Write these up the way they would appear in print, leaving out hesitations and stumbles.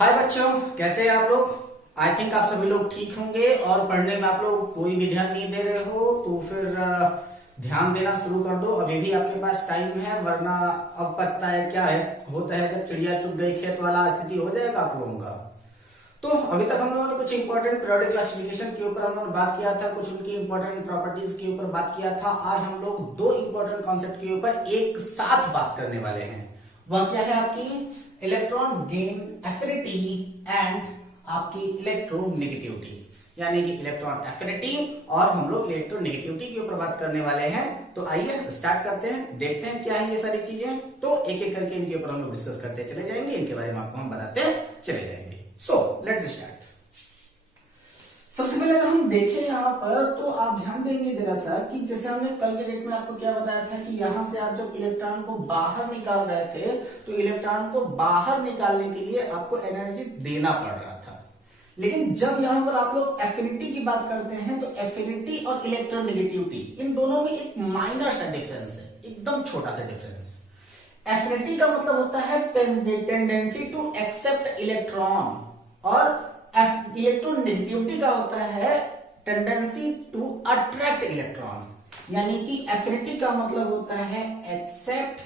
हाय बच्चों, कैसे हैं आप लोग। आई थिंक आप सभी लोग ठीक होंगे और पढ़ने में आप लोग कोई भी ध्यान नहीं दे रहे हो तो फिर ध्यान देना शुरू कर दो। अभी भी आपके पास टाइम है, वरना अब पछता है क्या है होता है जब चिड़िया चुग गई खेत वाला स्थिति हो जाएगा आप लोगों का। तो अभी तक हम लोगों ने कुछ इंपॉर्टेंट पीरियोडिक क्लासिफिकेशन के ऊपर हम लोगों ने बात किया था, कुछ उनकी इंपॉर्टेंट प्रॉपर्टीज के ऊपर बात किया था। आज हम लोग दो इंपॉर्टेंट कॉन्सेप्ट के ऊपर एक साथ बात करने वाले हैं। वह क्या है आपकी इलेक्ट्रॉन गेन एफिनिटी एंड आपकी इलेक्ट्रोनेगेटिविटी, यानी कि इलेक्ट्रॉन एफिनिटी और हम लोग इलेक्ट्रोनेगेटिविटी के ऊपर बात करने वाले हैं। तो आइए स्टार्ट करते हैं, देखते हैं क्या है ये सारी चीजें। तो एक एक करके इनके ऊपर हम लोग डिस्कस करते चले जाएंगे, इनके बारे में आपको हम बताते चले जाएंगे। So let's start. सबसे पहले अगर हम देखें यहाँ पर तो आप ध्यान देंगे जरा सा कि जैसे हमने कल के डेट में आपको क्या बताया था कि यहां से आप जब इलेक्ट्रॉन को बाहर निकाल रहे थे तो इलेक्ट्रॉन को बाहर निकालने के लिए आपको एनर्जी देना पड़ रहा था। लेकिन जब यहां पर आप लोग एफिनिटी की बात करते हैं तो एफिनिटी और इलेक्ट्रोनेगेटिविटी इन दोनों में एक माइनर सा डिफरेंस है, एकदम छोटा सा डिफरेंस। एफिनिटी का मतलब होता है टेंडेंसी टू एक्सेप्ट इलेक्ट्रॉन और इलेक्ट्रोनेगेटिविटी का होता है टेंडेंसी टू अट्रैक्ट इलेक्ट्रॉन। यानी कि एफिनिटी का मतलब होता है एक्सेप्ट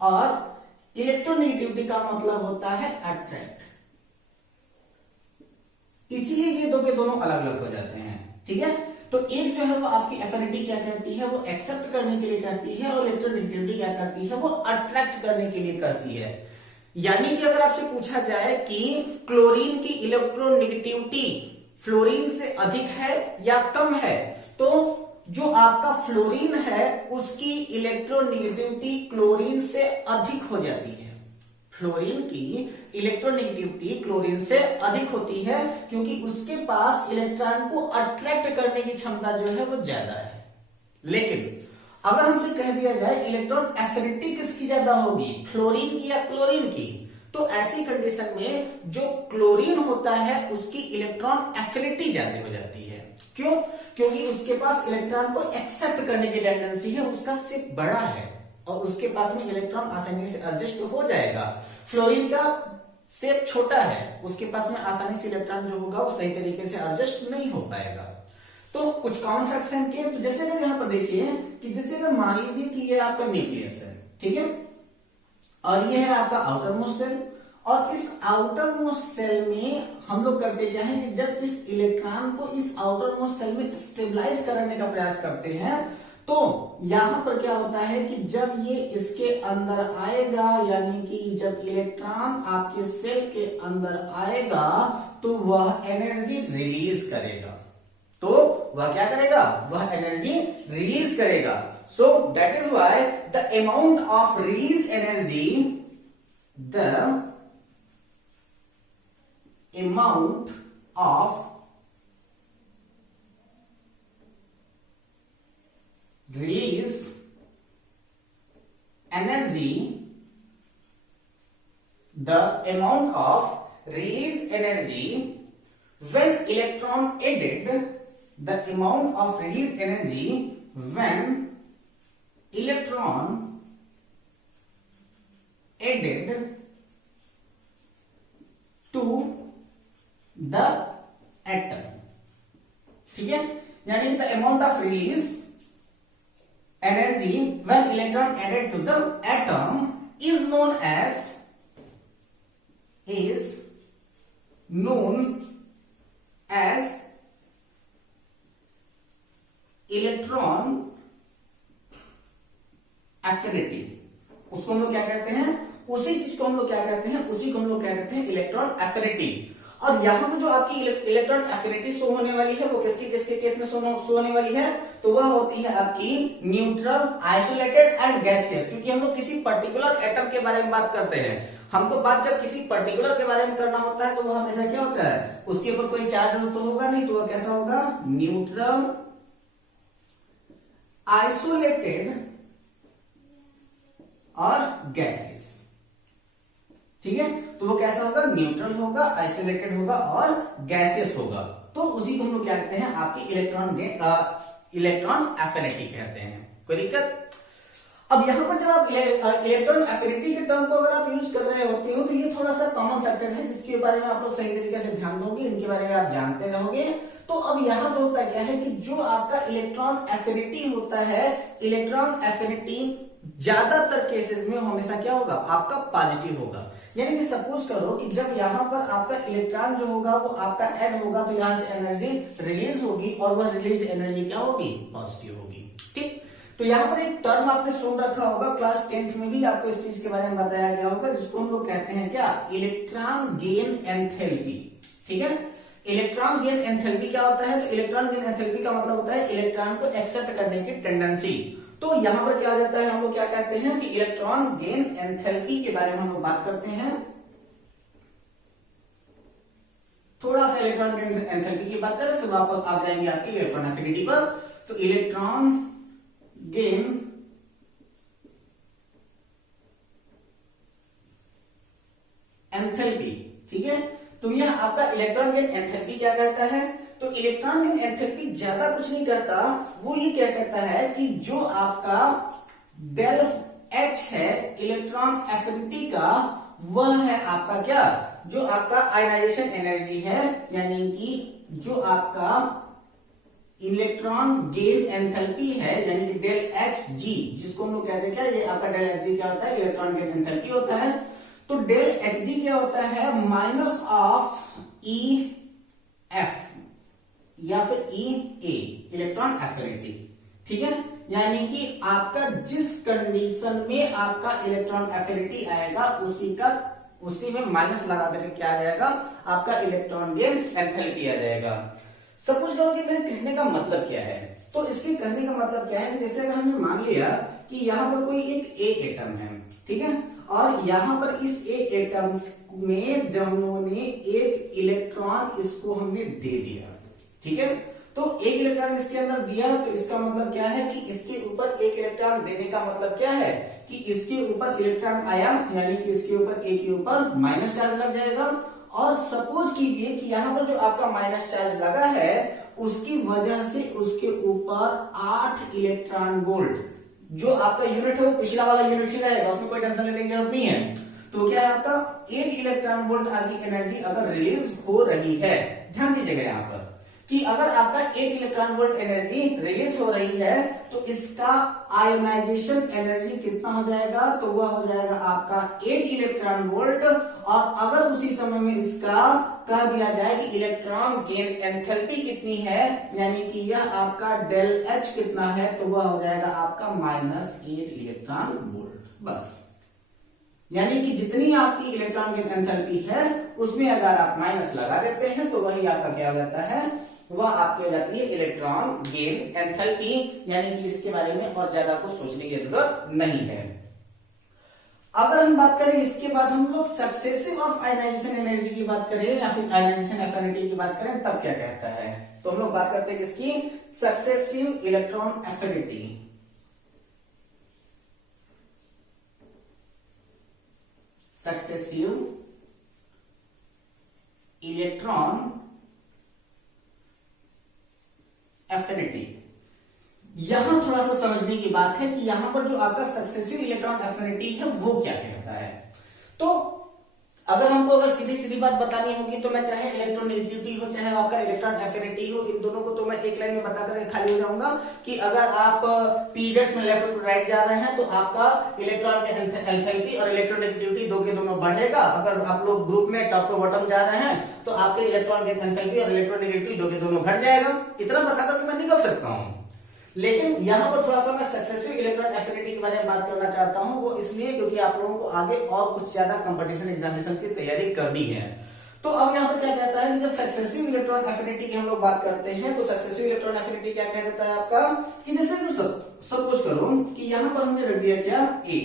और इलेक्ट्रोनेगेटिविटी का मतलब होता है अट्रैक्ट। इसीलिए ये दो के दोनों अलग अलग हो जाते हैं, ठीक है। तो एक जो है वो आपकी एफिनिटी क्या कहती है, वो एक्सेप्ट करने के लिए कहती है, और इलेक्ट्रोनेगेटिविटी क्या करती है, वो अट्रैक्ट करने के लिए करती है। यानी कि अगर आपसे पूछा जाए कि क्लोरीन की इलेक्ट्रोनेगेटिविटी फ्लोरीन से अधिक है या कम है, तो जो आपका फ्लोरीन है उसकी इलेक्ट्रोनेगेटिविटी क्लोरीन से अधिक हो जाती है। फ्लोरीन की इलेक्ट्रोनेगेटिविटी क्लोरीन से अधिक होती है क्योंकि उसके पास इलेक्ट्रॉन को अट्रैक्ट करने की क्षमता जो है वो ज्यादा है। लेकिन अगर हमसे कह दिया जाए इलेक्ट्रॉन एफिनिटी किसकी ज्यादा होगी, फ्लोरीन की या क्लोरीन की, तो ऐसी कंडीशन में जो क्लोरीन होता है उसकी इलेक्ट्रॉन एफिनिटी ज्यादा हो जाती है। क्यों? क्योंकि उसके पास इलेक्ट्रॉन को एक्सेप्ट करने की टेंडेंसी है, उसका शेप बड़ा है और उसके पास में इलेक्ट्रॉन आसानी से एडजस्ट हो जाएगा। फ्लोरीन का शेप छोटा है, उसके पास में आसानी से इलेक्ट्रॉन जो होगा वो सही तरीके से एडजस्ट नहीं हो पाएगा। तो कुछ कॉमन फैक्ट्स हैं कि तो जैसे अगर यहाँ पर देखिए कि जैसे अगर मान लीजिए कि ये आपका न्यूक्लियस है, ठीक है, और ये है आपका आउटर मोस्ट सेल, और इस आउटर मोस्ट सेल में हम लोग करते क्या है कि जब इस इलेक्ट्रॉन को इस आउटर मोस्ट सेल में स्टेबलाइज करने का प्रयास करते हैं तो यहां पर क्या होता है कि जब ये इसके अंदर आएगा, यानी कि जब इलेक्ट्रॉन आपके सेल के अंदर आएगा तो वह एनर्जी रिलीज करेगा। तो वह क्या करेगा, वह एनर्जी रिलीज करेगा। So that is why the amount of release energy, the amount of release energy, the amount of release energy when electron added, the amount of release energy when electron added to the atom, ठीक है। यानी the amount of release energy when electron added to the atom is known as electron affinity। उसको हम लोग क्या कहते हैं, उसी चीज को हम लोग क्या कहते हैं, उसी को हम लोग क्या कहते हैं इलेक्ट्रॉन एफिनिटी। और यहां पर जो आपकी इलेक्ट्रॉन एफिनिटी शो होने वाली है वो किसके किसके केस में शो होने वाली है, तो वह होती है आपकी न्यूट्रल, आइसोलेटेड एंड गैसियस। क्योंकि हम लोग किसी पर्टिकुलर एटम के बारे में बात करते हैं, हमको बात जब किसी पर्टिकुलर के बारे में करना होता है तो वह हमेशा क्या होता है, उसके ऊपर कोई चार्ज तो होगा नहीं, तो वह कैसा होगा, न्यूट्रल, आइसोलेटेड और गैसियस, ठीक है। तो वो कैसा होगा, न्यूट्रल होगा, आइसोलेटेड होगा और गैसियस होगा। तो उसी को हम लोग क्या कहते हैं, आपकी इलेक्ट्रॉन एफिनिटी कहते हैं। कोई दिक्कत? अब यहां पर जब आप इलेक्ट्रॉन एफिनिटी के टर्म को अगर आप यूज कर रहे होते हो तो ये थोड़ा सा कॉमन फैक्टर है जिसके बारे में आप लोग सही तरीके से ध्यान दोगे, इनके बारे में आप जानते रहोगे। तो अब यहाँ पर होता क्या है कि जो आपका इलेक्ट्रॉन एफिनिटी होता है, इलेक्ट्रॉन एफिनिटी ज्यादातर केसेस में हमेशा क्या होगा, आपका पॉजिटिव होगा। यानी कि सपोज करो कि जब यहाँ पर आपका इलेक्ट्रॉन जो होगा वो आपका ऐड होगा तो यहाँ से एनर्जी रिलीज होगी और वह रिलीज एनर्जी क्या होगी, पॉजिटिव होगी। ठीक, तो यहाँ पर एक टर्म आपने सुन रखा होगा, क्लास 10th में भी आपको इस चीज के बारे में बताया गया होगा, जिसको हम लोग कहते हैं क्या, इलेक्ट्रॉन गेन एंथैल्पी। ठीक है, इलेक्ट्रॉन गेन एंथैल्पी क्या होता है, तो इलेक्ट्रॉन गेन एंथैल्पी का मतलब होता है इलेक्ट्रॉन को एक्सेप्ट करने की टेंडेंसी। तो यहां पर क्या हो जाता है, हम लोग क्या कहते हैं कि इलेक्ट्रॉन गेन एंथैल्पी के बारे में हम लोग बात करते हैं। थोड़ा सा इलेक्ट्रॉन गेन एंथैल्पी की बात करें, फिर वापस आ जाएंगे आपकी इलेक्ट्रॉन एफिनिटी पर। तो इलेक्ट्रॉन गेन एंथैल्पी, ठीक है, तो यह आपका इलेक्ट्रॉन गेन एंथैल्पी क्या कहता है, तो इलेक्ट्रॉन गेन एंथैल्पी ज्यादा कुछ नहीं कहता, वो ये क्या कहता है कि जो आपका डेल एच है इलेक्ट्रॉन एफिनिटी का, वह है आपका क्या, जो आपका आयनाइजेशन एनर्जी है, यानी कि जो आपका इलेक्ट्रॉन गेन एंथैल्पी है, यानी कि डेल एच जी, जिसको हम लोग कहते हैं क्या, ये आपका डेल एच जी क्या होता है, इलेक्ट्रॉन गेन एंथैल्पी होता है। तो डेल एच जी क्या होता है, माइनस ऑफ ई एफ या फिर ई ए, इलेक्ट्रॉन एफिनिटी। ठीक है, यानी कि आपका जिस कंडीशन में आपका इलेक्ट्रॉन एफिनिटी आएगा उसी में माइनस लगा देकर क्या आ जाएगा, आपका इलेक्ट्रॉन गेन एंथैल्पी आ जाएगा। सपोज करो कि मेरे कहने का मतलब क्या है, तो इसके कहने का मतलब क्या है कि जैसे अगर हमने मान लिया कि यहाँ पर कोई एक ए एटम है, ठीक है, और यहाँ पर इस ए एटम में जब उन्होंने एक इलेक्ट्रॉन इसको हमने दे दिया, ठीक है, तो एक इलेक्ट्रॉन इसके अंदर दिया, तो इसका मतलब क्या है कि इसके ऊपर एक इलेक्ट्रॉन देने का मतलब क्या है कि इसके ऊपर इलेक्ट्रॉन आया, यानी कि इसके ऊपर ए के ऊपर माइनस चार्ज लग जाएगा। और सपोज कीजिए कि यहाँ पर जो आपका माइनस चार्ज लगा है उसकी वजह से उसके ऊपर 8 इलेक्ट्रॉन वोल्ट, जो आपका यूनिट है वो पिछला वाला यूनिट ही रहेगा, उसमें कोई टेंशन लेने की जरूरत नहीं है। तो क्या है आपका 8 इलेक्ट्रॉन वोल्ट आपकी एनर्जी अगर रिलीज हो रही है, ध्यान दीजिएगा यहाँ पर कि अगर आपका 8 इलेक्ट्रॉन वोल्ट एनर्जी रिलीज हो रही है तो इसका आयोनाइजेशन एनर्जी कितना हो जाएगा, तो वह हो जाएगा आपका 8 इलेक्ट्रॉन वोल्ट। और अगर उसी समय में इसका कह दिया जाए कि इलेक्ट्रॉन गेन एंथैल्पी कितनी है, यानी कि यह आपका डेल एच कितना है, तो वह हो जाएगा आपका -8 इलेक्ट्रॉन वोल्ट। बस, यानी कि जितनी आपकी इलेक्ट्रॉन गेन एंथैल्पी है उसमें अगर आप माइनस लगा देते हैं तो वही आपका क्या हो जाता है, वह आपकी हो जाती है इलेक्ट्रॉन गेन एंथैल्पी। यानी कि इसके बारे में और ज्यादा कुछ सोचने की जरूरत नहीं है। अगर हम बात करें इसके बाद हम लोग सक्सेसिव ऑफ आयनाइजेशन एनर्जी की बात करें या फिर आयनाइजेशन एफिनिटी की बात करें, तब क्या कहता है, तो हम लोग बात करते हैं किसकी, successive electron affinity. Successive electron affinity, यहां थोड़ा सा समझने की बात है कि यहां पर जो आपका सक्सेसिव इलेक्ट्रॉन एफिनिटी है वो क्या कहता है। तो अगर हमको सीधी सीधी बात बतानी होगी तो मैं चाहे इलेक्ट्रोनेगेटिविटी हो चाहे आपका इलेक्ट्रॉन एफिनिटी हो, इन दोनों को तो मैं एक लाइन में बताकर खाली हो जाऊंगा कि अगर आप पीरियड्स में लेफ्ट टू राइट जा रहे हैं तो आपका इलेक्ट्रॉन एंथैल्पी और इलेक्ट्रोनेगेटिविटी दो के दोनों बढ़ेगा। अगर आप लोग ग्रुप में टॉप टू बॉटम जा रहे हैं तो आपके इलेक्ट्रॉन एंथैल्पी और इलेक्ट्रोनेगेटिविटी दो के दोनों घट जाएगा। इतना बताकर मैं निकल सकता हूं, लेकिन यहां पर थोड़ा सा मैं सक्सेसिव इलेक्ट्रॉन एफिनिटी के बारे में बात करना चाहता हूं, वो इसलिए क्योंकि आप लोगों को आगे और कुछ ज्यादा कंपटीशन एग्जामिनेशन की तैयारी करनी है। तो अब यहां पर क्या कहता है कि जब सक्सेसिव इलेक्ट्रॉन एफिनिटी की हम लोग बात करते हैं तो सक्सेसिव इलेक्ट्रॉन एफिनिटी क्या कह देता है आपका कि जैसे सपोज करो कि यहां पर हमने रख दिया क्या ए,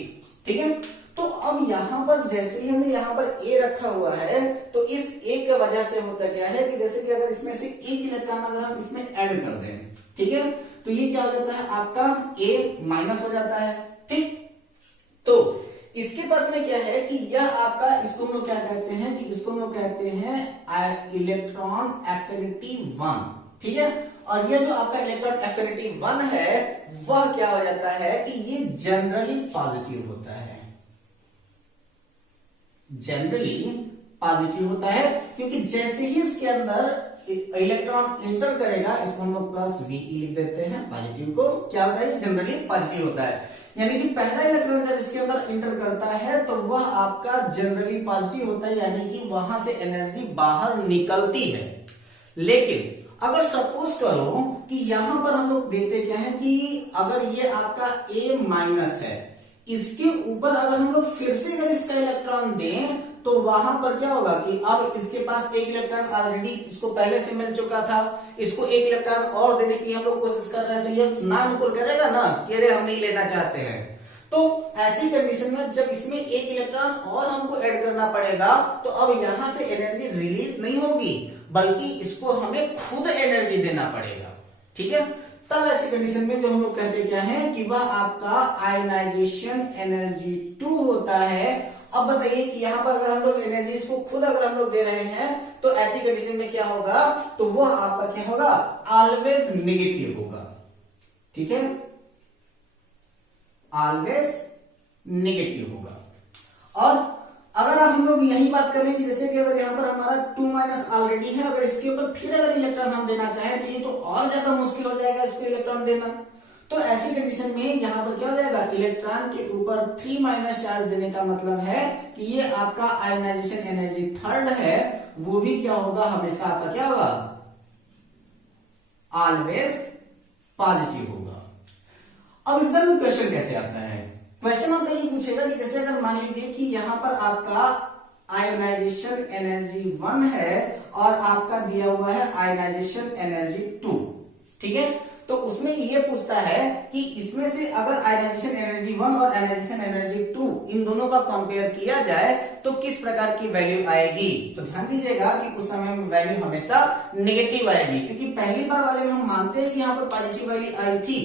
ठीक है, तो अब यहां पर जैसे ही हमने यहां पर ए रखा हुआ है तो इस ए की वजह से होता क्या है कि जैसे कि अगर इसमें से एक इलेक्ट्रॉन अगर हम इसमें ऐड कर दें, ठीक है, तो ये क्या हो जाता है आपका ए माइनस हो जाता है। ठीक, तो इसके पास में क्या है कि यह आपका, इसको हम लोग क्या कहते हैं कि इसको हम लोग कहते हैं इलेक्ट्रॉन एफिनिटी 1, ठीक है, और यह जो आपका इलेक्ट्रॉन एफिनिटी 1 है वह क्या हो जाता है कि ये जनरली पॉजिटिव होता है, जनरली पॉजिटिव होता है, क्योंकि जैसे ही इसके अंदर इलेक्ट्रॉन इंटर करेगा, इसको हम लोग प्लस वी लिख देते हैं, पॉजिटिव को क्या होता है, जनरली पॉजिटिव होता है। यानी कि पहला इलेक्ट्रॉन जब इसके अंदर इंटर करता है तो वह आपका जनरली पॉजिटिव होता है, यानी कि वहां से एनर्जी बाहर निकलती है। लेकिन अगर सपोज करो कि यहां पर हम लोग देते क्या है कि अगर ये आपका A माइनस है, इसके ऊपर अगर हम लोग फिर से अगर इसका इलेक्ट्रॉन दें तो वहां पर क्या होगा कि अब इसके पास एक इलेक्ट्रॉन ऑलरेडी इसको पहले से मिल चुका था, इसको एक इलेक्ट्रॉन और देने की हम लोग कोशिश कर रहे हैं, तो ये ना नुकुर करेगा ना कि अरे हम नहीं लेना चाहते हैं। तो ऐसी कंडीशन में जब इसमें एक इलेक्ट्रॉन और हमको ऐड करना पड़ेगा तो अब यहां से एनर्जी रिलीज नहीं होगी, बल्कि इसको हमें खुद एनर्जी देना पड़ेगा। ठीक है, तब ऐसी कंडीशन में जो हम लोग कहते क्या है कि वह आपका आयनाइजेशन एनर्जी 2 होता है। अब बताइए कि यहां पर अगर हम लोग एनर्जी इसको खुद अगर हम लोग दे रहे हैं तो ऐसी कंडीशन में क्या होगा, तो वह आपका क्या होगा, ऑलवेज नेगेटिव होगा। ठीक है, ऑलवेज नेगेटिव होगा। और अगर हम लोग यही बात करें कि जैसे कि अगर यहाँ पर हमारा 2 माइनस ऑलरेडी है, अगर इसके ऊपर फिर अगर इलेक्ट्रॉन हम देना चाहें तो ये तो और ज्यादा मुश्किल हो जाएगा इसको इलेक्ट्रॉन देना। तो ऐसी कंडीशन में यहाँ पर क्या हो जाएगा, इलेक्ट्रॉन के ऊपर 3 माइनस चार्ज देने का मतलब है कि ये आपका आयनाइजेशन एनर्जी थर्ड है, वो भी क्या होगा, हमेशा आपका क्या होगा, ऑलवेज पॉजिटिव होगा। अब एग्जाम में क्वेश्चन कैसे आता है, क्वेश्चन आपका ये पूछेगा कि जैसे अगर मान लीजिए कि यहां पर आपका आयनाइजेशन एनर्जी 1 है और आपका दिया हुआ है आयनाइजेशन एनर्जी 2। ठीक है, तो उसमें ये पूछता है कि इसमें से अगर आयनाइजेशन एनर्जी 1 और आयनाइजेशन एनर्जी 2 इन दोनों का कंपेयर किया जाए तो किस प्रकार की वैल्यू आएगी। तो ध्यान दीजिएगा कि उस समय में वैल्यू हमेशा नेगेटिव आएगी, क्योंकि पहली बार वाले में हम मानते हैं कि यहाँ पर पॉजिटिव वैल्यू आई थी,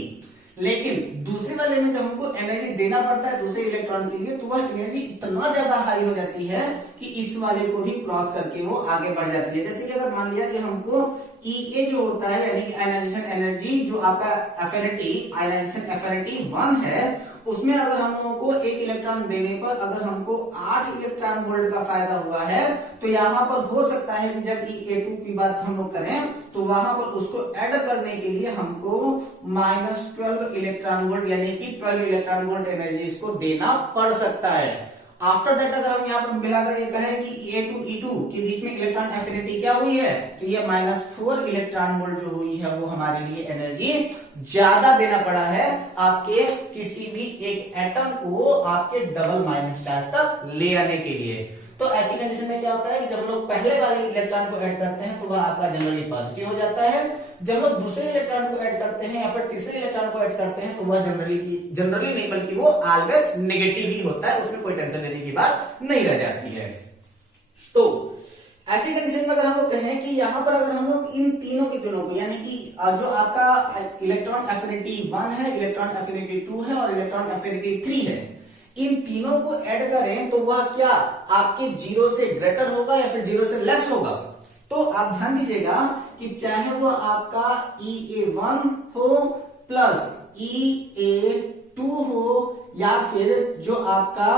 लेकिन दूसरे वाले में जब हमको एनर्जी देना पड़ता है दूसरे इलेक्ट्रॉन के लिए तो वह एनर्जी इतना ज्यादा हाई हो जाती है कि इस वाले को भी क्रॉस करके वो आगे बढ़ जाती है। जैसे कि अगर मान लिया कि हमको EA जो होता है यानी कि आयनाइजेशन एनर्जी जो आपका एफिनिटी आयनाइजेशन एफिनिटी 1 है, उसमें अगर हम लोगों को एक इलेक्ट्रॉन देने पर अगर हमको 8 इलेक्ट्रॉन वोल्ट का फायदा हुआ है तो यहाँ पर हो सकता है कि जब EA2 की बात हम लोग करें तो वहां पर उसको ऐड करने के लिए हमको -12 इलेक्ट्रॉन वोल्ट यानी कि 12 इलेक्ट्रॉन वोल्ट एनर्जी इसको देना पड़ सकता है। आफ्टर दैट अगर हम यहाँ पर मिलाकर ये कहें कि A2 E2 के बीच में इलेक्ट्रॉन एफिनिटी क्या हुई है, तो ये -4 इलेक्ट्रॉन वोल्ट जो हुई है वो हमारे लिए एनर्जी ज्यादा देना पड़ा है आपके किसी भी एक एटम को आपके डबल माइनस चार्ज तक ले आने के लिए। तो ऐसी कंडीशन में क्या होता है कि जब लोग पहले वाले इलेक्ट्रॉन को ऐड करते हैं तो वह आपका जनरली पॉजिटिव हो जाता है, जब लोग दूसरे इलेक्ट्रॉन को ऐड करते हैं या फिर तीसरे इलेक्ट्रॉन को ऐड करते हैं तो वह जनरली नहीं बल्कि वो ऑलवेज नेगेटिव ही होता है, उसमें कोई टेंशन लेने की बात नहीं रह जाती है। तो ऐसी कंडीशन में अगर हम लोग कहें कि यहाँ पर अगर हम लोग इन तीनों के तीनों को यानी कि जो आपका इलेक्ट्रॉन एफिनिटी 1 है, इलेक्ट्रॉन एफिनिटी 2 है और इलेक्ट्रॉन एफिनिटी 3 है, इन तीनों को ऐड करें तो वह क्या आपके 0 से ग्रेटर होगा या फिर 0 से लेस होगा। तो आप ध्यान दीजिएगा कि चाहे वो आपका EA1 हो प्लस EA2 हो या फिर जो आपका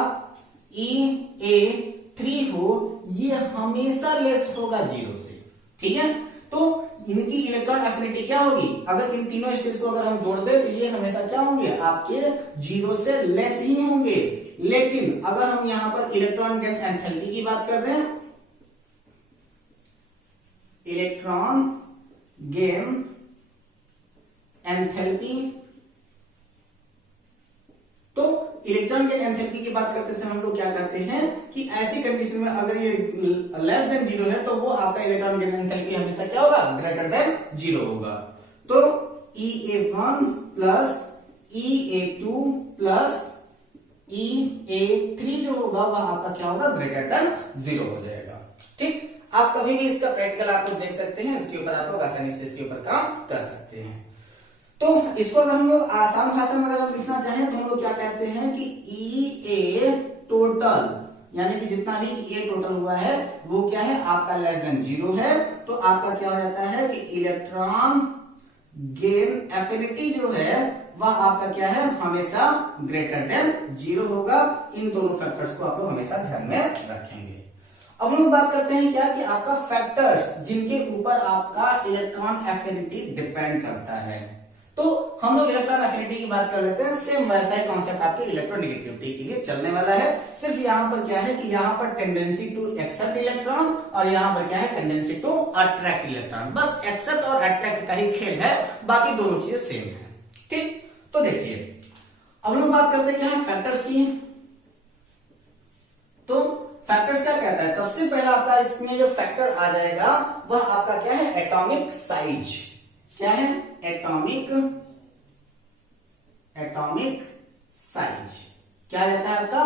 EA3 हो, ये हमेशा लेस होगा 0 से। ठीक है, तो इनकी इलेक्ट्रॉन एफिनिटी क्या होगी, अगर इन तीनों स्टेट्स को अगर हम जोड़ दें तो ये हमेशा क्या होंगे, आपके 0 से लेस ही होंगे। लेकिन अगर हम यहां पर इलेक्ट्रॉन गेन एंथैल्पी की बात कर दें, इलेक्ट्रॉन गेन एंथैल्पी, तो इलेक्ट्रॉन गेन एंथैल्पी की बात करते समय हम लोग क्या करते हैं कि ऐसी कंडीशन में अगर ये लेस देन 0 है तो वो आपका इलेक्ट्रॉन गेन एंथैल्पी हमेशा क्या होगा, ग्रेटर देन 0 होगा। तो EA1 plus EA2 plus EA3 जो होगा वह आपका क्या होगा, ग्रेटर देन 0 हो जाएगा। ठीक, आप कभी भी इसका प्रैक्टिकल आप लोग देख सकते हैं, इसके ऊपर आप लोग आसानी से इसके ऊपर काम कर सकते हैं। तो इसको अगर हम लोग आसान भाषा में अगर लिखना चाहें तो हम लोग क्या कहते हैं कि EA टोटल यानी कि जितना भी EA टोटल हुआ है वो क्या है, आपका लेस देन 0 है। तो आपका क्या हो जाता है कि इलेक्ट्रॉन गेन एफिनिटी जो है वह आपका क्या है, हमेशा ग्रेटर देन 0 होगा। इन दोनों फैक्टर्स को आप लोग हमेशा ध्यान में रखेंगे। अब हम लोग बात करते हैं क्या कि आपका फैक्टर्स जिनके ऊपर आपका इलेक्ट्रॉन एफिनिटी डिपेंड करता है। तो हम लोग इलेक्ट्रॉन एफिनिटी की बात कर लेते हैं। सेम वैसा ही कॉन्सेप्ट आपके इलेक्ट्रोनेगेटिविटी के लिए चलने वाला है। सिर्फ यहाँ पर क्या है कि यहाँ पर टेंडेंसी टू एक्सेप्ट इलेक्ट्रॉन और यहाँ पर क्या है टेंडेंसी टू अट्रैक्ट इलेक्ट्रॉन। बस एक्सेप्ट और अट्रैक्ट का ही खेल है, बाकी दोनों चीजें सेम है। ठीक, तो देखिए अब हम बात करते हैं क्या है फैक्टर्स की। तो फैक्टर्स क्या कहता है, सबसे पहला आपका इसमें जो फैक्टर आ जाएगा वह आपका क्या है एटॉमिक साइज। क्या है एटॉमिक साइज। क्या रहता है आपका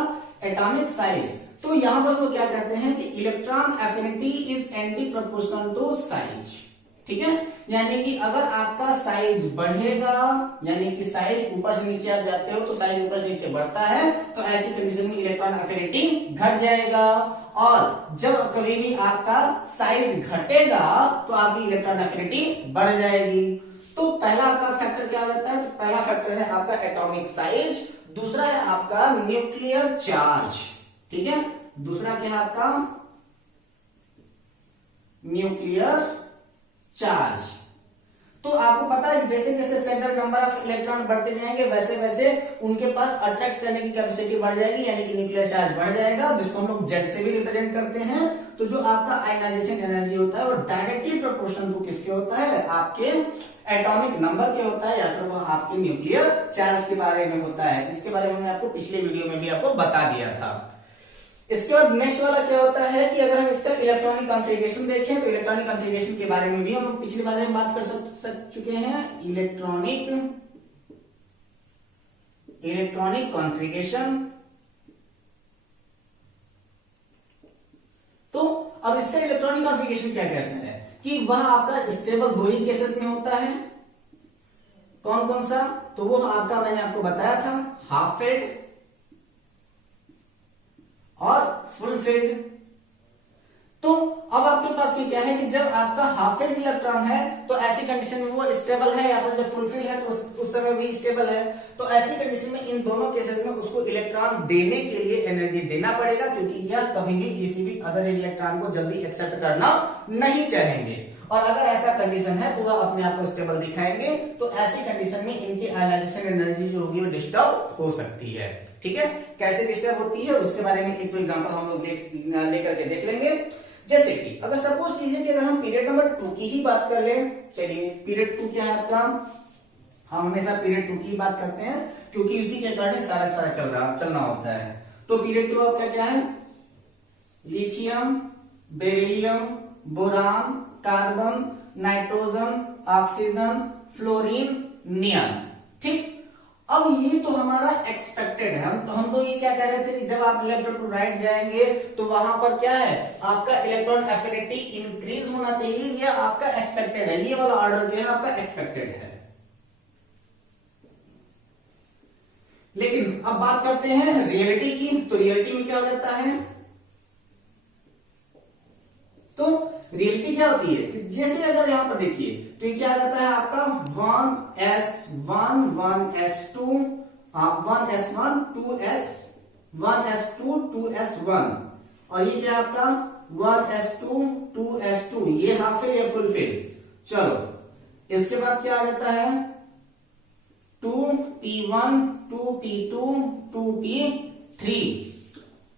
एटॉमिक साइज। तो यहां पर वो क्या कहते हैं कि electron affinity is anti proportional to size. ठीक है, यानी कि अगर आपका साइज बढ़ेगा, यानी कि साइज ऊपर से नीचे आप जाते हो तो साइज ऊपर से नीचे बढ़ता है, तो ऐसी कंडीशन में इलेक्ट्रॉन एफिनिटी घट जाएगा। और जब कभी भी आपका साइज घटेगा तो आपकी इलेक्ट्रॉन एफिनिटी बढ़ जाएगी। तो पहला आपका फैक्टर क्या रहता है, तो पहला फैक्टर है आपका एटॉमिक साइज, दूसरा है आपका न्यूक्लियर चार्ज। ठीक है, दूसरा क्या है आपका न्यूक्लियर चार्ज। तो आपको पता है कि जैसे जैसे सेंट्रल नंबर ऑफ इलेक्ट्रॉन बढ़ते जाएंगे वैसे वैसे उनके पास अट्रैक्ट करने की कैपेसिटी बढ़ जाएगी, यानी कि न्यूक्लियर चार्ज बढ़ जाएगा, जिसको हम लोग जेड से भी रिप्रेजेंट करते हैं। तो जो आपका आयनाइजेशन एनर्जी होता है वो डायरेक्टली प्रोपोर्शनल टू किसके होता है, आपके एटॉमिक नंबर के होता है, या फिर वो आपके न्यूक्लियर चार्ज के बारे में होता है। इसके बारे में मैंने आपको पिछले वीडियो में भी आपको बता दिया था। इसके बाद नेक्स्ट वाला क्या होता है कि अगर हम इसका इलेक्ट्रॉनिक कॉन्फ़िगरेशन देखें तो इलेक्ट्रॉनिक कॉन्फ़िगरेशन के बारे में भी हम लोग पिछले बारे में बात कर चुके हैं। Electronic configuration. तो अब इसका इलेक्ट्रॉनिक कॉन्फ़िगरेशन क्या कहता है कि वह आपका स्टेबल दो ही केसेस में होता है। कौन कौन सा, तो वो आपका मैंने आपको बताया था हाफ फेड और फुल फेड। तो अब आपके पास भी क्या है कि जब आपका हाफ फेड इलेक्ट्रॉन है तो ऐसी कंडीशन में वो स्टेबल है, या फिर जब फुल फेड है तो उस समय भी स्टेबल है। तो ऐसी कंडीशन में इन दोनों केसेस में उसको इलेक्ट्रॉन देने के लिए एनर्जी देना पड़ेगा, क्योंकि यह कभी भी किसी भी अदर इलेक्ट्रॉन को जल्दी एक्सेप्ट करना नहीं चाहेंगे। और अगर ऐसा कंडीशन है तो वह अपने आप को स्टेबल दिखाएंगे। तो ऐसी कंडीशन में इनकी आयनाइजेशन एनर्जी जो होगी वो डिस्टर्ब हो सकती है। ठीक है, कैसे डिस्टर्ब होती है उसके बारे में एक दो एग्जांपल हम लोग लेकर के देख लेंगे। जैसे कि अगर सपोज कीजिए कि अगर हम पीरियड नंबर 2 की ही बात कर ले। चलिए पीरियड 2 क्या है आपका, हम हमेशा पीरियड 2 की बात करते हैं क्योंकि उसी के कारण सारा चलना होता है। तो पीरियड 2 आपका क्या है, lithium, beryllium, boron, carbon, nitrogen, oxygen, fluorine, neon. ठीक, अब ये तो हमारा एक्सपेक्टेड है। हम तो ये क्या कह रहे थे कि जब आप लेफ्ट टू राइट जाएंगे तो वहां पर क्या है आपका इलेक्ट्रॉन एफिनिटी इंक्रीज होना चाहिए, या आपका एक्सपेक्टेड है। ये वाला ऑर्डर जो है आपका एक्सपेक्टेड है। लेकिन अब बात करते हैं रियलिटी की। तो रियलिटी में क्या हो जाता है, तो रियलिटी क्या होती है कि जैसे अगर यहां पर देखिए तो ये क्या आ जाता है आपका 1s1 1s2 1s1 1s2 2s1, और ये क्या आपका 1s2 2s2, ये हाफ फेड या फुल फेड। चलो इसके बाद क्या आ जाता है 2p1 2p2 2p3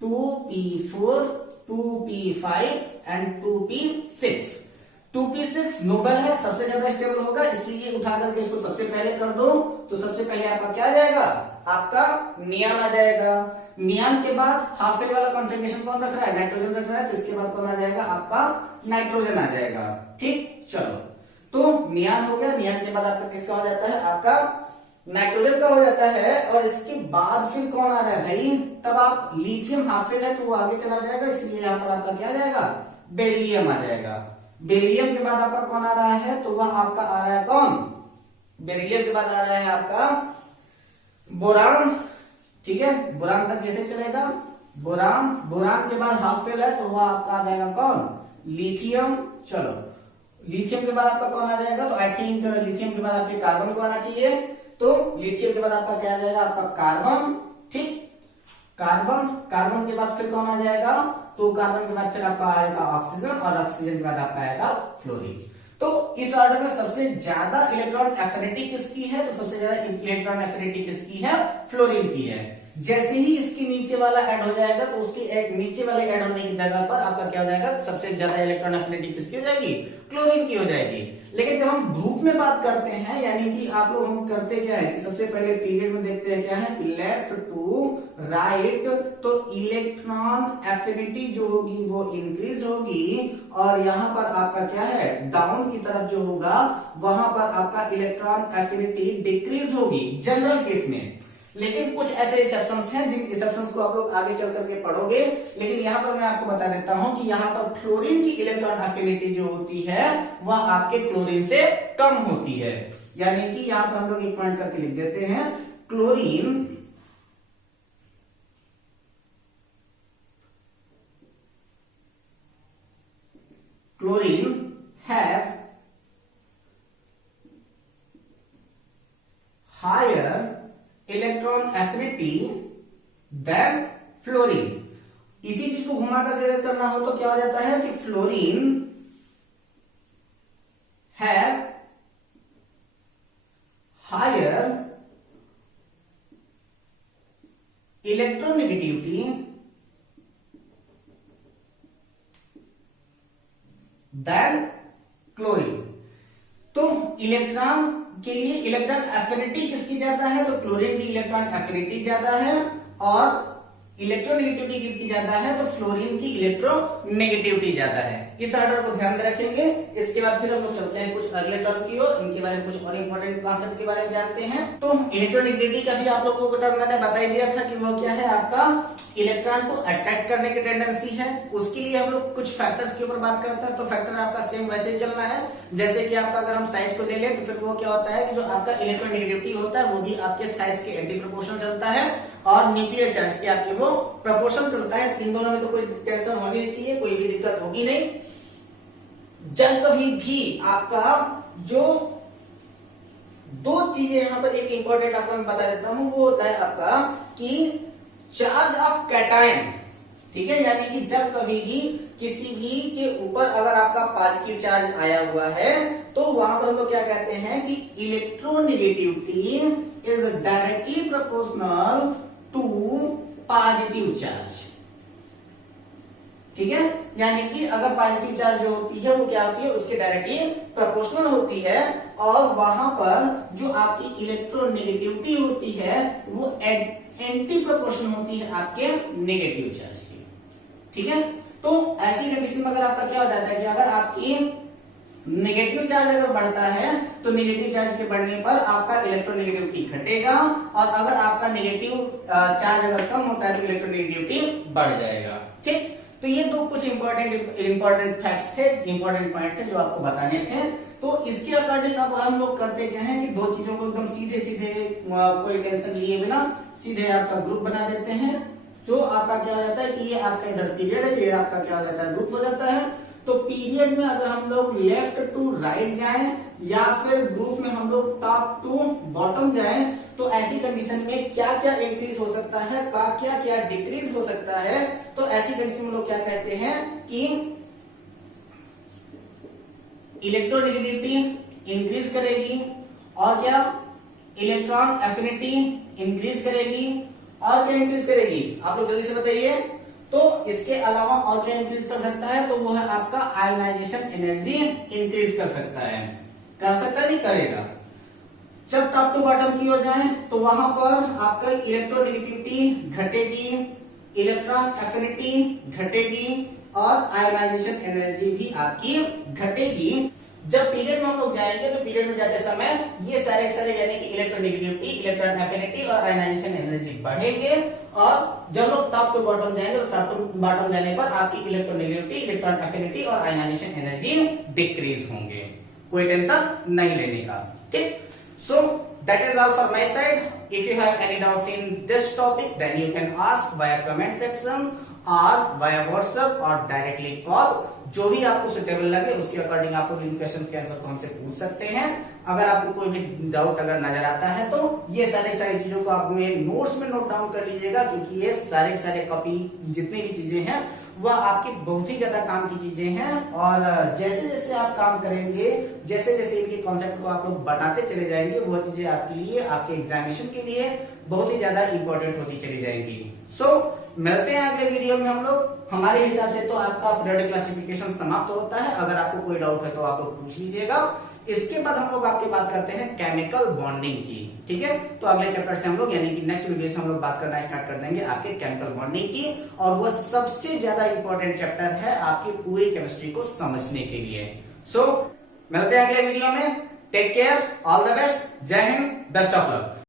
2p4 2p5 and 2p6। 2p6 Nobel है, सबसे ज्यादा स्टेबल होगा, इसलिए उठा करके इसको सबसे पहले कर दो। तो सबसे पहले आपका क्या आ जाएगा, आपका नियॉन आ जाएगा। नियॉन के बाद हाफ फेड वाला कॉन्फ़िगरेशन कौन रख रहा है, नाइट्रोजन रख रहा है, तो इसके बाद कौन आ जाएगा, आपका नाइट्रोजन आ जाएगा। ठीक, चलो तो नियॉन हो गया। नियॉन के बाद आपका किसका हो जाता है, आपका नाइट्रोजन का हो जाता है। और इसके बाद फिर कौन आ रहा है भाई, तब आप लिथियम हाफ फेड है तो वो आगे चला जाएगा, इसलिए यहां पर आपका क्या आ जाएगा, बेरिलियम आ जाएगा। बेरिलियम के बाद आपका कौन आ रहा है, तो वह आपका आ रहा है कौन, बेरिलियम के बाद आ रहा है आपका बोरान। ठीक है, बोरान तक कैसे चलेगा, बोरान। बोरान के बाद हाफ फेड है तो वह आपका आ जाएगा कौन, लिथियम। चलो लिथियम के बाद आपका कौन आ जाएगा, तो आई थिंक लिथियम के बाद आपके कार्बन को आना चाहिए। तो लिथियम के बाद आपका क्या आ जाएगा, आपका कार्बन। ठीक, कार्बन, कार्बन के बाद फिर कौन आ जाएगा, तो कार्बन के बाद फिर आपका आएगा ऑक्सीजन, और ऑक्सीजन के बाद आपका आएगा फ्लोरीन। तो इस ऑर्डर में सबसे ज्यादा इलेक्ट्रॉन एफिनिटी किसकी है, तो सबसे ज्यादा इलेक्ट्रॉन एफिनिटी किसकी है, फ्लोरीन की है। जैसे ही इसके नीचे वाला ऐड हो जाएगा तो उसके नीचे वाले ऐड होने की जगह पर आपका क्या हो जाएगा, सबसे ज्यादा इलेक्ट्रॉन एफिनिटी किसकी हो जाएगी, क्लोरीन की हो जाएगी। लेकिन जब हम ग्रुप में बात करते हैं, यानी कि आप लोग हम करते क्या है कि सबसे पहले पीरियड में देखते हैं क्या है, लेफ्ट टू राइट, तो इलेक्ट्रॉन एफिनिटी जो होगी वो इंक्रीज होगी, और यहां पर आपका क्या है, डाउन की तरफ जो होगा वहां पर आपका इलेक्ट्रॉन एफिनिटी डिक्रीज होगी जनरल केस में। लेकिन कुछ ऐसे एक्सेप्शंस हैं जिन एक्सेप्शंस को आप लोग आगे चल करके पढ़ोगे, लेकिन यहां पर मैं आपको बता देता हूं कि यहां पर फ्लोरीन की इलेक्ट्रॉन एफिनिटी जो होती है वह आपके क्लोरीन से कम होती है। यानी कि यहां पर हम लोग एक पॉइंट करके लिख देते हैं, chlorine have higher electron affinity than fluorine. इसी चीज को घुमा कर करना हो तो क्या हो जाता है कि fluorine have higher electronegativity than chlorine. तो इलेक्ट्रॉन के लिए इलेक्ट्रॉन एफिनिटी किसकी ज्यादा है, तो क्लोरीन की इलेक्ट्रॉन एफिनिटी ज्यादा है, और इलेक्ट्रोनेगेटिविटी किसकी ज्यादा है, तो फ्लोरीन की इलेक्ट्रोनेगेटिविटी ज्यादा है। इस ऑर्डर को ध्यान में रखेंगे। इसके बाद फिर हम लोग चलते हैं कुछ अगले टर्म की ओर, इनके बारे में कुछ और इंपॉर्टेंट कॉन्सेप्ट के बारे में जानते हैं। तो इलेक्ट्रोनेगेटिविटी का भी आप लोगों को टर्म मैंने बता ही दिया था कि वो क्या है, आपका इलेक्ट्रॉन को अट्रैक्ट करने की टेंडेंसी है। उसके लिए हम लोग कुछ फैक्टर्स के ऊपर बात करते हैं। तो फैक्टर आपका सेम वैसे ही चलना है जैसे कि आपका, अगर हम साइज को ले लें तो फिर वो क्या होता है कि जो आपका इलेक्ट्रोनेगेटिविटी होता है वो भी आपके साइज के एंटी प्रोपोर्शनल चलता है, और न्यूक्लियर चार्ज के आपके वो प्रोपोर्शन चलता है। इन दोनों में तो कोई टेंशन होनी नहीं चाहिए, कोई भी दिक्कत होगी नहीं। जब कभी भी आपका जो दो चीजें यहां पर एक इंपॉर्टेंट आपको मैं बता देता हूं, वो होता है आपका कि चार्ज ऑफ कैटायन, ठीक है, यानी कि जब कभी भी किसी भी के ऊपर अगर आपका पॉजिटिव चार्ज आया हुआ है तो वहां पर हम लोग क्या कहते हैं कि electronegativity is directly proportional to positive charge, ठीक है। यानी कि अगर पॉजिटिव चार्ज जो होती है वो क्या होती है, उसके डायरेक्टली प्रोपोर्शनल होती है, और वहां पर जो आपकी इलेक्ट्रोनेगेटिविटी होती है वो एंटी प्रोपोर्शनल होती है आपके नेगेटिव चार्ज की, ठीक है। तो ऐसी कंडीशन में अगर आपका क्या हो जाता है कि अगर आपकी नेगेटिव चार्ज अगर बढ़ता है तो नेगेटिव चार्ज के बढ़ने पर आपका इलेक्ट्रोनेगेटिविटी घटेगा, और अगर आपका नेगेटिव चार्ज अगर कम होता है तो इलेक्ट्रोनेगेटिविटी बढ़ जाएगा, ठीक। तो ये दो कुछ इंपॉर्टेंट फैक्ट्स थे, इंपॉर्टेंट पॉइंट्स थे जो आपको बताने थे। तो इसके अकॉर्डिंग अब हम लोग करते क्या है कि दो चीजों को एकदम सीधे सीधे कोई टेंशन लिए बिना सीधे आपका ग्रुप बना देते हैं। जो आपका क्या हो जाता है कि ये आपका इधर पीरियड है, ये आपका क्या हो जाता है, ग्रुप हो जाता है। तो पीरियड में अगर हम लोग लेफ्ट टू राइट जाएं या फिर ग्रुप में हम लोग टॉप टू बॉटम जाएं, तो ऐसी कंडीशन में क्या क्या इंक्रीज हो सकता है, क्या क्या डिक्रीज हो सकता है। तो ऐसी कंडीशन में लोग क्या कहते हैं कि इलेक्ट्रोनेगेटिविटी इंक्रीज करेगी, और क्या इलेक्ट्रॉन एफिनिटी इंक्रीज करेगी, और क्या इंक्रीज करेगी, आप लोग जल्दी से बताइए। तो इसके अलावा और क्या इंक्रीज कर सकता है, तो वो है आपका आयोनाइजेशन एनर्जी इंक्रीज कर सकता है। कर सकता है, नहीं करेगा। जब टॉप टू बॉटम की ओर जाए तो वहां पर आपका इलेक्ट्रोनेगेटिविटी घटेगी, इलेक्ट्रॉन एफिनिटी घटेगी, और आयोनाइजेशन एनर्जी भी आपकी घटेगी। जब पीरियड में हम लोग जाएंगे तो पीरियड में जाते समय ये सारे यानी कि इलेक्ट्रोनेगेटिविटी, इलेक्ट्रॉन एफिनिटी और आयोनाइजेशन एनर्जी बढ़ेंगे, और जब लोग टॉप टू बॉटम जाएंगे तो टॉप टू बॉटम जाने पर आपकी इलेक्ट्रोनेगेटिविटी, इलेक्ट्रॉन एफिनिटी और आयोनाइजेशन एनर्जी डिक्रीज होंगे। कोई टेंशन नहीं लेने का, ठीक। सो that is all for my side. If you have any doubts in this topic, then you can ask via comment section or via WhatsApp or directly call. जो भी आपको suitable लगे उसके अकॉर्डिंग आप लोग इन क्वेश्चन के आंसर को हमसे पूछ सकते हैं। अगर आपको कोई भी डाउट अगर नजर आता है तो ये सारी चीजों को आप नोट्स में नोट डाउन कर लीजिएगा, क्योंकि ये सारे कॉपी जितनी भी चीजें हैं वह आपकी बहुत ही ज्यादा काम की चीजें हैं। और जैसे जैसे आप काम करेंगे, जैसे जैसे इनके कॉन्सेप्ट को आप लोग बनाते चले जाएंगे, वो चीजें आपके लिए, आपके एग्जामिनेशन के लिए बहुत ही ज्यादा इंपॉर्टेंट होती चली जाएंगी। सो मिलते हैं अगले वीडियो में हम लोग। हमारे हिसाब से तो आपका पीरियोडिक क्लासिफिकेशन समाप्त होता है। अगर आपको कोई डाउट है तो आप लोग पूछ लीजिएगा। इसके बाद हम लोग आपकी बात करते हैं केमिकल बॉन्डिंग की, ठीक है। तो अगले चैप्टर से हम लोग यानी कि नेक्स्ट वीडियो से हम लोग बात करना स्टार्ट कर देंगे आपके केमिकल बॉन्डिंग की, और वह सबसे ज्यादा इंपॉर्टेंट चैप्टर है आपकी पूरी केमिस्ट्री को समझने के लिए। सो मिलते हैं अगले वीडियो में। Take care, all the best, Jai Hind, best of luck.